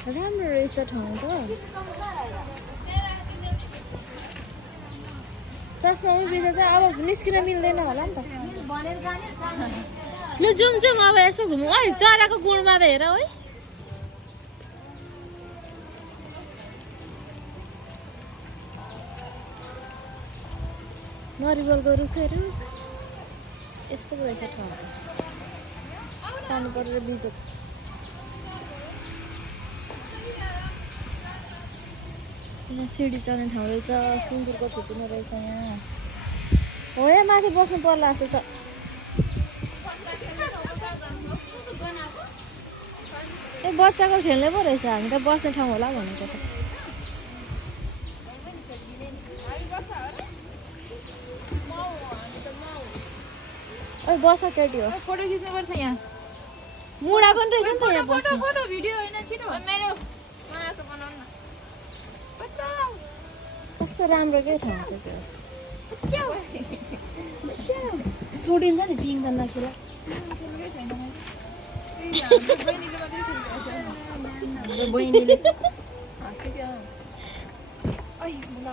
राम्रो रहेछ ठाउँ त चस्मामै बिर्सेछ अब निस्किन मिल्दैन होला नि त लु जाउँ अब यसो घुमौँ है चराको गुणमा त हेर है नरिवलको रुखहरू यस्तो रहेछ ठाउँ पानी परेर बिजोक यहाँ सिडी चढ्ने ठाउँ रहेछ सुँगुरको थुपिने रहेछ यहाँ हो यहाँ माथि बस्नु पर्ला जस्तो छ ए बच्चाको खेल्ने पो रहेछ हामी त बस्ने ठाउँ होला भनेको त ओ बस केटी हो फोटो खिच्नुपर्छ यहाँ मुडा पनि रहेछ नि त यहाँ बस्नु फोटो भिडियो होइन छिटो मेरो मायाको बनाउन कस्तो राम्रो के ठाउँ चाहिँ छोडिन्छ नि पिङ त नखेला बहिनीले